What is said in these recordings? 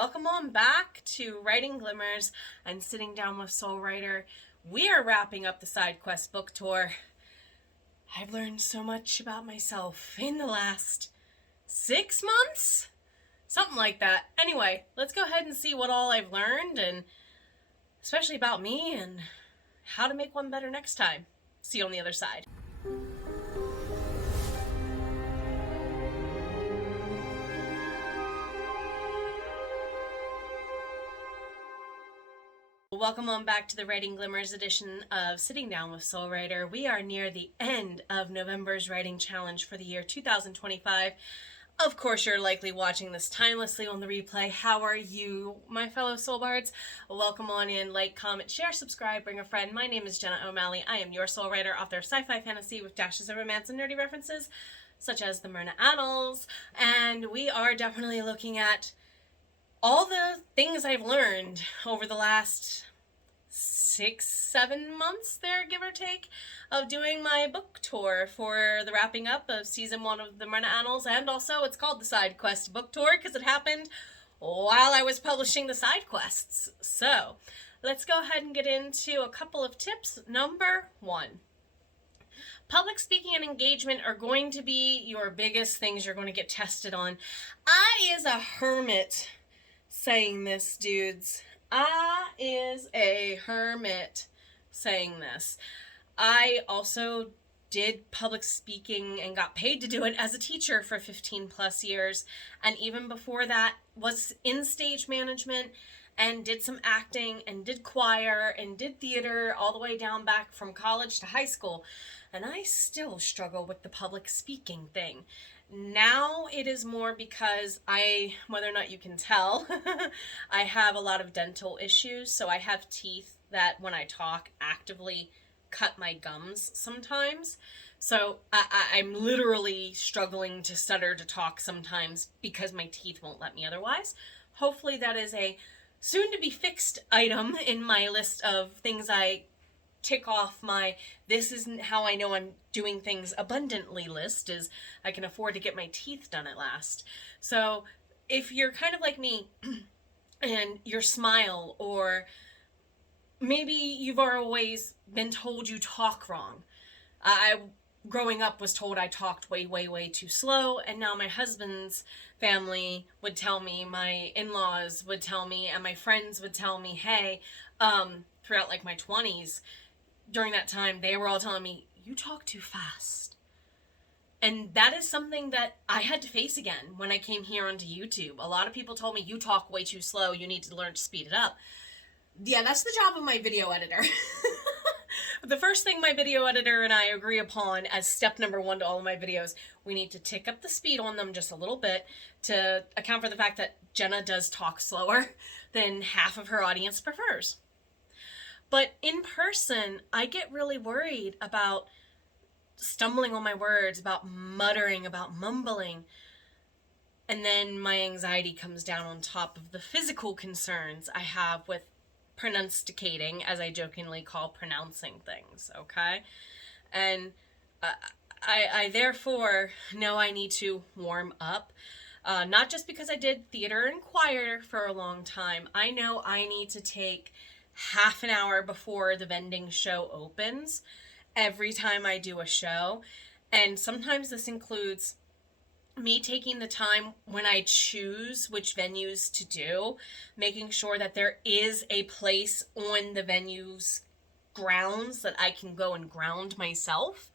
welcome on back to Writing Glimmers and Sitting Down with Soul Writer. We are wrapping up the Side Quest book tour. I've learned so much about myself in the last 6 months? Something like that. Anyway, let's go ahead and see what all I've learned, and especially about me and how to make one better next time. See you on the other side. Welcome on back to the Writing Glimmers edition of Sitting Down with Soul Writer. We are near the end of November's writing challenge for the year 2025. Of course, you're likely watching this timelessly on the replay. How are you, my fellow soul bards? Welcome on in, like, comment, share, subscribe, bring a friend. My name is Jenna O'Malley. I am your soul writer, author of sci-fi fantasy with dashes of romance and nerdy references, such as the Myrna Annals. And we are definitely looking at all the things I've learned over the last 6-7 months there, give or take, of doing my book tour for the wrapping up of season 1 of the Myrna Annals, and also it's called the Side Quest book tour because it happened while I was publishing the side quests. So let's go ahead and get into a couple of tips. Number 1. Public speaking and engagement are going to be your biggest things you're going to get tested on. I is a hermit saying this, dudes. I is a hermit saying this. I also did public speaking and got paid to do it as a teacher for 15 plus years. And even before that was in stage management and did some acting and did choir and did theater all the way down back from college to high school. And I still struggle with the public speaking thing. Now it is more because whether or not you can tell, I have a lot of dental issues. So I have teeth that when I talk actively cut my gums sometimes. So I'm literally struggling to stutter to talk sometimes because my teeth won't let me otherwise. Hopefully that is a soon to be fixed item in my list of things I tick off my this isn't how I know I'm doing things abundantly list, is I can afford to get my teeth done at last. So if you're kind of like me and your smile, or maybe you've always been told you talk wrong. I growing up was told I talked way too slow, and now my husband's family would tell me, my in-laws would tell me, and my friends would tell me, hey, throughout like my 20s, during that time, they were all telling me, you talk too fast. And that is something that I had to face again when I came here onto YouTube. A lot of people told me, you talk way too slow, you need to learn to speed it up. Yeah, that's the job of my video editor. The first thing my video editor and I agree upon as step number 1 to all of my videos, we need to tick up the speed on them just a little bit to account for the fact that Jenna does talk slower than half of her audience prefers. But in person, I get really worried about stumbling on my words, about muttering, about mumbling. And then my anxiety comes down on top of the physical concerns I have with pronunciating, as I jokingly call pronouncing things, okay? And I therefore know I need to warm up. Not just because I did theater and choir for a long time. I know I need to take half an hour before the vending show opens every time I do a show. And sometimes this includes me taking the time when I choose which venues to do, making sure that there is a place on the venue's grounds that I can go and ground myself.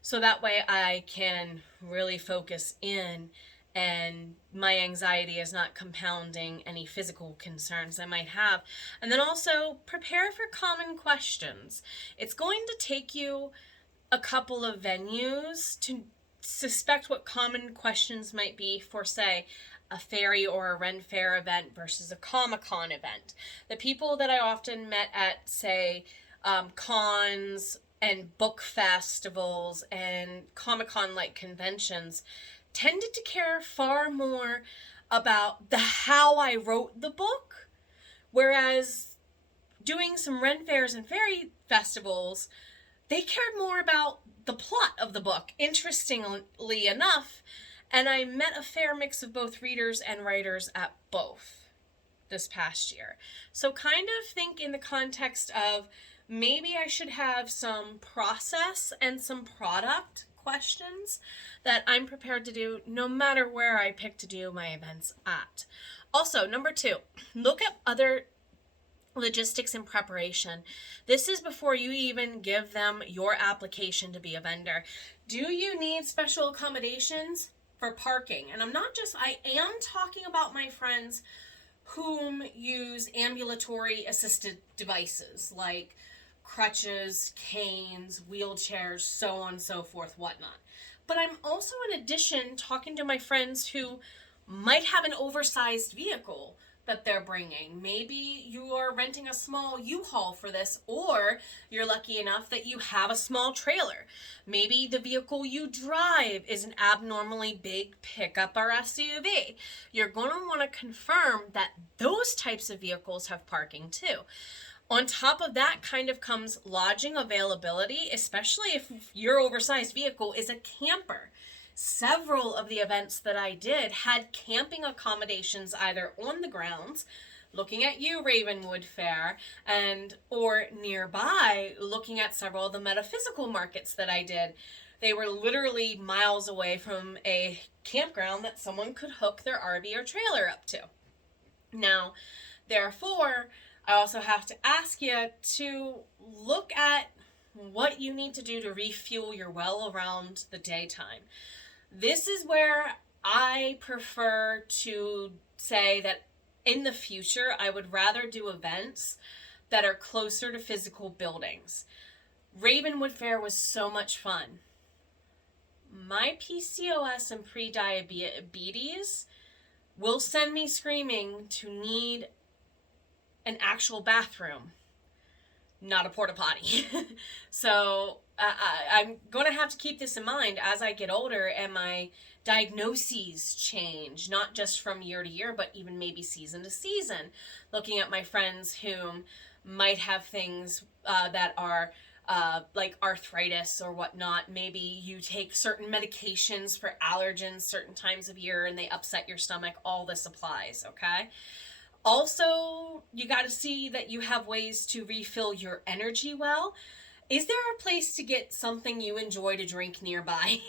So that way I can really focus in and my anxiety is not compounding any physical concerns I might have. And then also prepare for common questions. It's going to take you a couple of venues to suspect what common questions might be for, say, a fairy or a Ren Fair event versus a Comic-Con event. The people that I often met at, say, cons and book festivals and Comic-Con-like conventions tended to care far more about the how I wrote the book, whereas doing some Ren Fairs and fairy festivals, they cared more about the plot of the book, interestingly enough, and I met a fair mix of both readers and writers at both. this past year. So kind of think in the context of maybe I should have some process and some product questions that I'm prepared to do no matter where I pick to do my events at. Also, number 2, look at other logistics and preparation. This is before you even give them your application to be a vendor. Do you need special accommodations for parking? And I am talking about my friends whom use ambulatory assisted devices like crutches, canes, wheelchairs, so on and so forth, whatnot. But I'm also, in addition, talking to my friends who might have an oversized vehicle that they're bringing. Maybe you are renting a small U-Haul for this, or you're lucky enough that you have a small trailer. Maybe the vehicle you drive is an abnormally big pickup or SUV. You're going to want to confirm that those types of vehicles have parking too. On top of that kind of comes lodging availability, especially if your oversized vehicle is a camper. Several of the events that I did had camping accommodations either on the grounds, looking at you, Ravenwood Fair, or nearby, looking at several of the metaphysical markets that I did. They were literally miles away from a campground that someone could hook their RV or trailer up to. Now, therefore, I also have to ask you to look at what you need to do to refuel your well around the daytime. This is where I prefer to say that in the future, I would rather do events that are closer to physical buildings. Ravenwood Fair was so much fun. My PCOS and pre-diabetes will send me screaming to need an actual bathroom, not a porta potty. So I'm going to have to keep this in mind as I get older and my diagnoses change, not just from year to year, but even maybe season to season. Looking at my friends who might have things that are like arthritis or whatnot. Maybe you take certain medications for allergens certain times of year and they upset your stomach. All this applies, okay? Also, you got to see that you have ways to refill your energy well. Is there a place to get something you enjoy to drink nearby?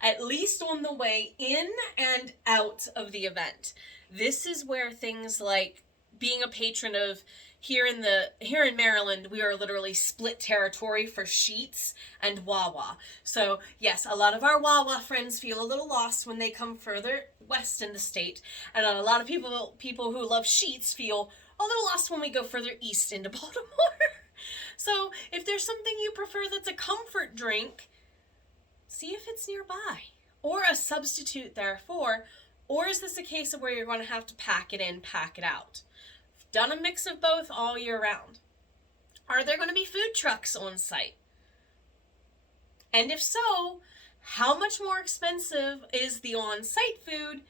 At least on the way in and out of the event. This is where things like being a patron of here in Maryland, we are literally split territory for Sheetz and Wawa. So yes, a lot of our Wawa friends feel a little lost when they come further west in the state, and a lot of people who love Sheetz feel a little lost when we go further east into Baltimore. So if there's something you prefer that's a comfort drink, see if it's nearby, or a substitute therefore, or is this a case of where you're going to have to pack it in, pack it out? Done a mix of both all year round. Are there going to be food trucks on site? And if so, how much more expensive is the on-site food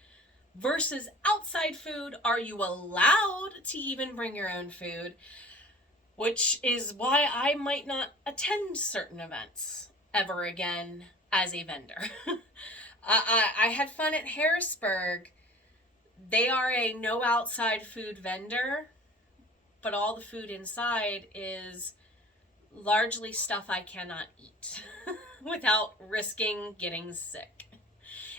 versus outside food? Are you allowed to even bring your own food? Which is why I might not attend certain events ever again as a vendor. I had fun at Harrisburg. They are a no outside food vendor, but all the food inside is largely stuff I cannot eat without risking getting sick.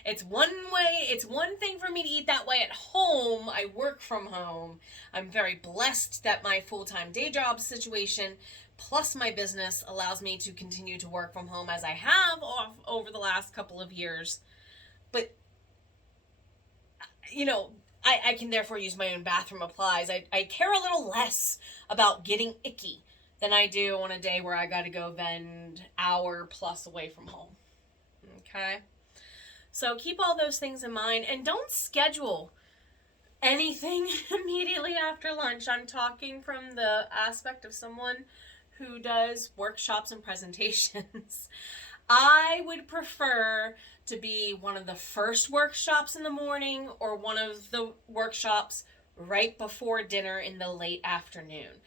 It's one thing for me to eat that way at home. I work from home. I'm very blessed that my full-time day job situation plus my business allows me to continue to work from home as I have over the last couple of years. But, you know, I can therefore use my own bathroom applies. I care a little less about getting icky than I do on a day where I got to go vend hour plus away from home. Okay? So keep all those things in mind and don't schedule anything immediately after lunch. I'm talking from the aspect of someone who does workshops and presentations. I would prefer to be one of the first workshops in the morning or one of the workshops right before dinner in the late afternoon.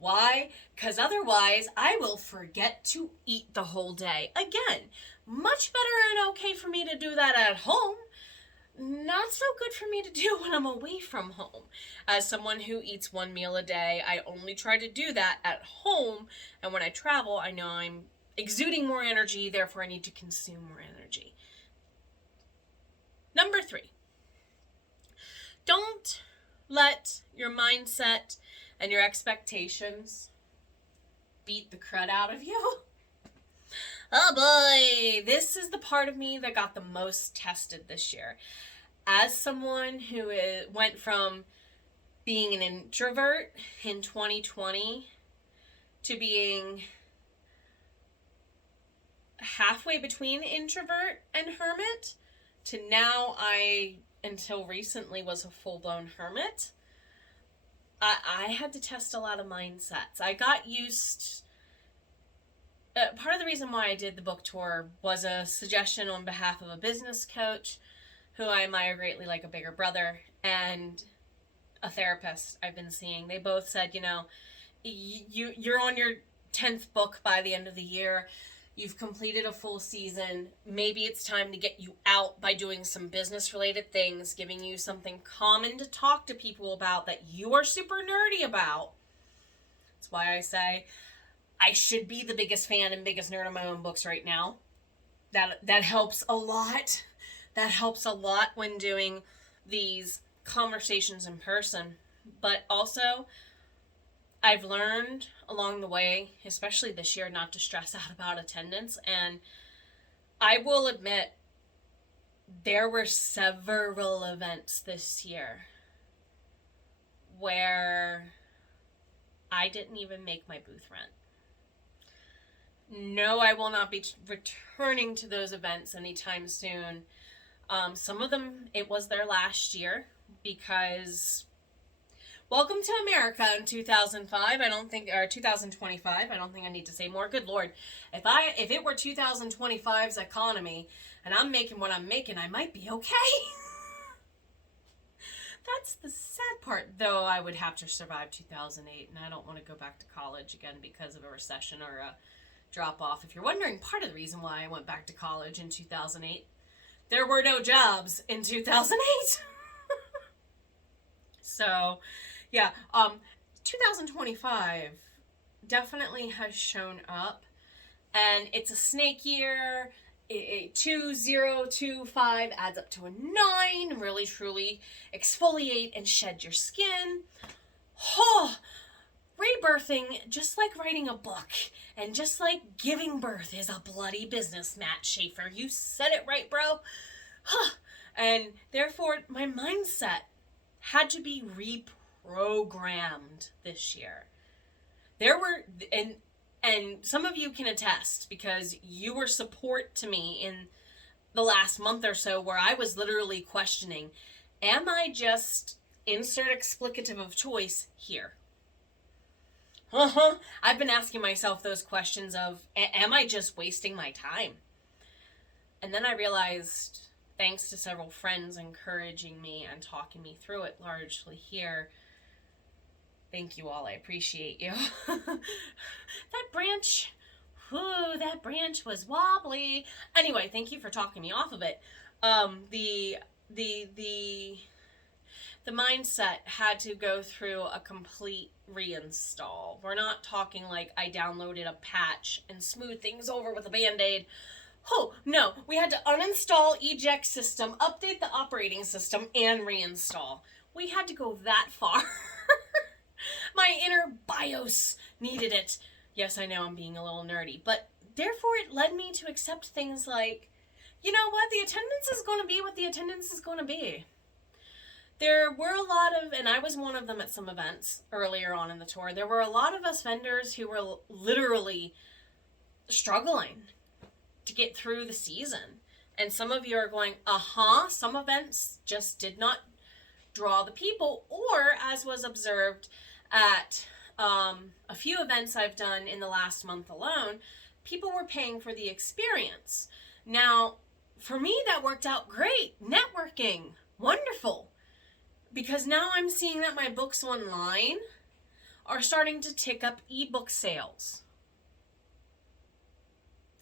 Why? Because otherwise I will forget to eat the whole day. Again, much better and okay for me to do that at home not so good for me to do when I'm away from home. As someone who eats one meal a day, I only try to do that at home, and when I travel, I know I'm exuding more energy, therefore I need to consume more energy. Number 3, don't let your mindset and your expectations beat the crud out of you. Oh boy, this is the part of me that got the most tested this year. As someone who went from being an introvert in 2020 to being halfway between introvert and hermit, to now I, until recently, was a full-blown hermit, I had to test a lot of mindsets. I got used... part of the reason why I did the book tour was a suggestion on behalf of a business coach who I admire greatly, like a bigger brother, and a therapist I've been seeing. They both said, you know, you're on your 10th book by the end of the year. You've completed a full season. Maybe it's time to get you out by doing some business-related things, giving you something common to talk to people about that you are super nerdy about. That's why I say I should be the biggest fan and biggest nerd of my own books right now. That helps a lot. That helps a lot when doing these conversations in person. But also, I've learned along the way, especially this year, not to stress out about attendance. And I will admit, there were several events this year where I didn't even make my booth rent. No, I will not be returning to those events anytime soon. Some of them, it was their last year because welcome to America in 2005. Or 2025. I don't think I need to say more. Good Lord. If it were 2025's economy and I'm making what I'm making, I might be okay. That's the sad part, though. I would have to survive 2008, and I don't want to go back to college again because of a recession or a drop off. If you're wondering, part of the reason why I went back to college in 2008, there were no jobs in 2008. So, yeah, 2025 definitely has shown up, and it's a snake year. 2025 adds up to a 9. Really, truly exfoliate and shed your skin. Oh, rebirthing, just like writing a book, and just like giving birth, is a bloody business, Matt Schaefer. You said it right, bro. And therefore, my mindset had to be reprogrammed this year. There were, and some of you can attest, because you were support to me in the last month or so, where I was literally questioning, am I just, insert explicative of choice here? I've been asking myself those questions of, am I just wasting my time? And then I realized, thanks to several friends encouraging me and talking me through it largely here, thank you all, I appreciate you. That branch was wobbly. Anyway, thank you for talking me off of it. The mindset had to go through a complete reinstall. We're not talking like I downloaded a patch and smoothed things over with a Band-Aid. Oh, no. We had to uninstall eject system, update the operating system, and reinstall. We had to go that far. My inner BIOS needed it. Yes, I know I'm being a little nerdy, but therefore it led me to accept things like, you know what, the attendance is going to be what the attendance is going to be. There were a lot of, and I was one of them at some events earlier on in the tour, there were a lot of us vendors who were literally struggling to get through the season. And some of you are going, some events just did not draw the people, or as was observed at a few events I've done in the last month alone, people were paying for the experience. Now, for me, that worked out great. Networking, wonderful. Because now I'm seeing that my books online are starting to tick up ebook sales.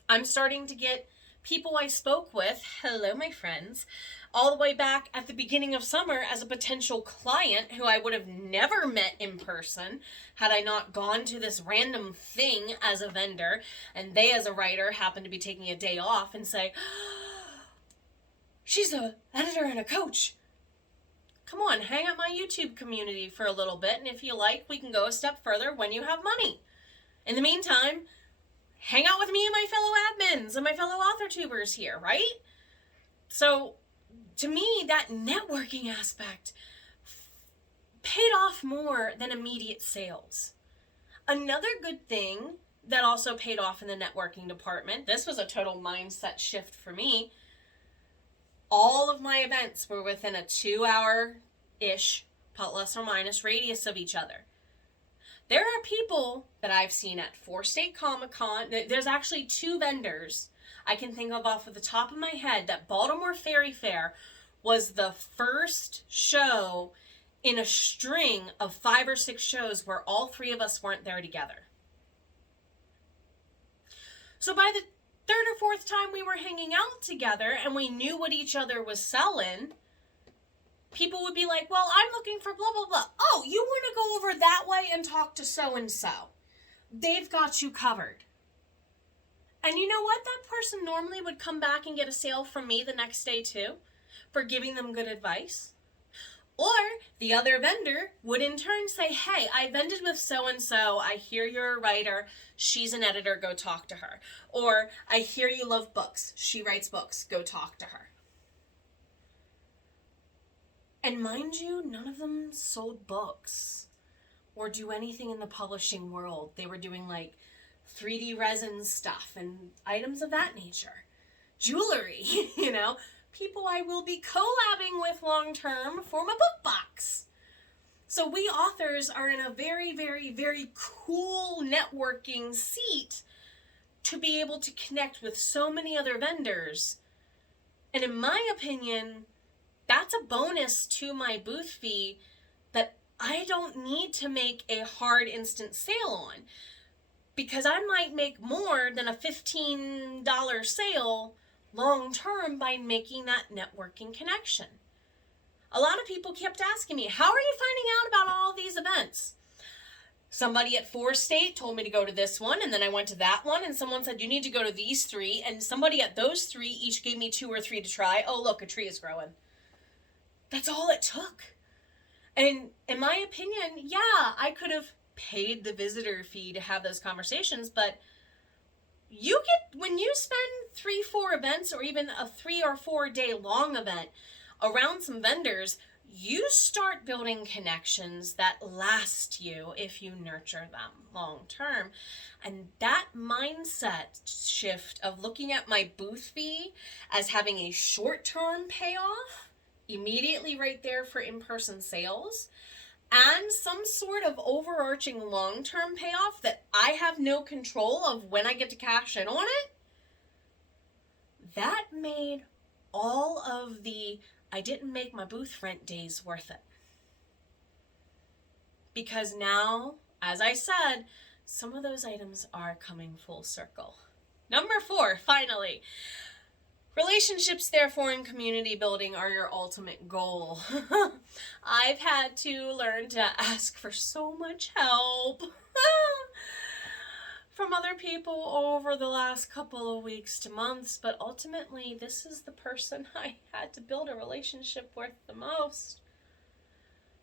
I'm starting to get people I spoke with, hello my friends, all the way back at the beginning of summer as a potential client who I would have never met in person had I not gone to this random thing as a vendor, and they as a writer happened to be taking a day off and say, she's an editor and a coach. Come on, hang out my YouTube community for a little bit, and if you like, we can go a step further when you have money. In the meantime, hang out with me and my fellow admins and my fellow authortubers here, right? So, to me, that networking aspect paid off more than immediate sales. Another good thing that also paid off in the networking department, this was a total mindset shift for me. All of my events were within a 2-hour-ish, plus or minus, radius of each other. There are people that I've seen at 4-State Comic-Con. There's actually 2 vendors I can think of off of the top of my head that Baltimore Ferry Fair was the first show in a string of 5 or 6 shows where all 3 of us weren't there together. So by the 3rd or 4th time we were hanging out together and we knew what each other was selling, people would be like, well, I'm looking for blah, blah, blah. Oh, you want to go over that way and talk to so-and-so. They've got you covered. And you know what? That person normally would come back and get a sale from me the next day too for giving them good advice. Or the other vendor would in turn say, hey, I vended with so-and-so. I hear you're a writer. She's an editor. Go talk to her. Or I hear you love books. She writes books. Go talk to her. And mind you, none of them sold books or do anything in the publishing world. They were doing like 3D resin stuff and items of that nature. Jewelry, you know. People I will be collabing with long term for my book box. So we authors are in a very, very, very cool networking seat to be able to connect with so many other vendors. And in my opinion, that's a bonus to my booth fee that I don't need to make a hard instant sale on, because I might make more than a $15 sale long term by making that networking connection. A lot of people kept asking me, how are you finding out about all these events? Somebody at 4-State told me to go to this one, and then I went to that one, and someone said, you need to go to these 3, and somebody at those 3 each gave me 2 or 3 to try. Oh, look, a tree is growing. That's all it took. And in my opinion, yeah, I could have paid the visitor fee to have those conversations, but you get, when you spend 3-4 events or even a 3 or 4 day long event around some vendors, you start building connections that last you if you nurture them long term. And that mindset shift of looking at my booth fee as having a short-term payoff immediately right there for in-person sales, and some sort of overarching long-term payoff that I have no control of when I get to cash in on it, that made all of the I didn't make my booth rent days worth it. Because now, as I said, some of those items are coming full circle. Number 4, finally. Relationships, therefore, and community building are your ultimate goal. I've had to learn to ask for so much help from other people over the last couple of weeks to months, but ultimately, this is the person I had to build a relationship with the most.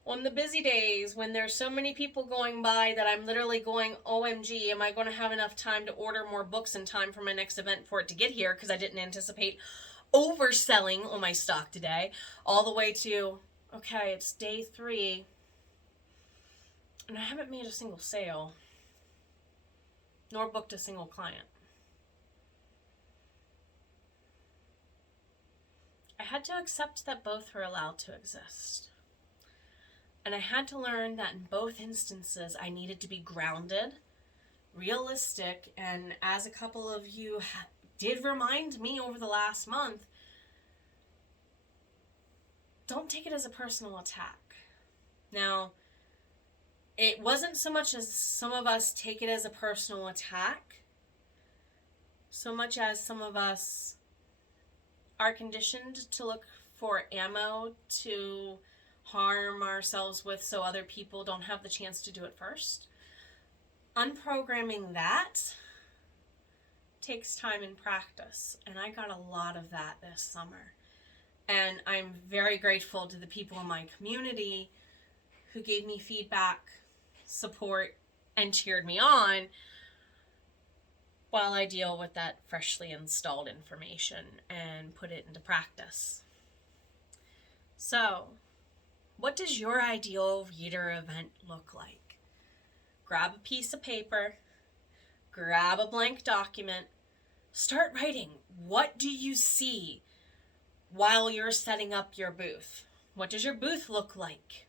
On the busy days, when there's so many people going by that I'm literally going, OMG, am I going to have enough time to order more books in time for my next event for it to get here, because I didn't anticipate overselling on my stock today, all the way to, okay, it's day 3, and I haven't made a single sale, nor booked a single client. I had to accept that both were allowed to exist. And I had to learn that in both instances, I needed to be grounded, realistic, and as a couple of you did remind me over the last month, don't take it as a personal attack. Now, it wasn't so much as some of us take it as a personal attack, so much as some of us are conditioned to look for ammo to harm ourselves with so other people don't have the chance to do it first. Unprogramming that takes time and practice, and I got a lot of that this summer. And I'm very grateful to the people in my community who gave me feedback, support, and cheered me on while I deal with that freshly installed information and put it into practice. So, what does your ideal reader event look like? Grab a piece of paper, grab a blank document, start writing. What do you see while you're setting up your booth? What does your booth look like?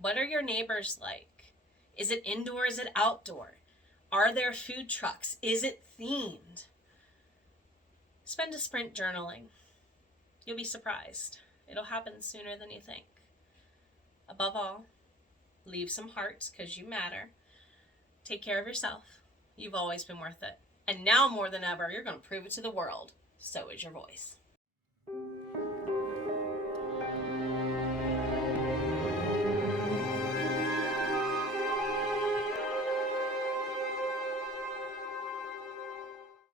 What are your neighbors like? Is it indoor? Is it outdoor? Are there food trucks? Is it themed? Spend a sprint journaling. You'll be surprised. It'll happen sooner than you think. Above all, leave some hearts because you matter. Take care of yourself. You've always been worth it. And now more than ever, you're going to prove it to the world. So is your voice.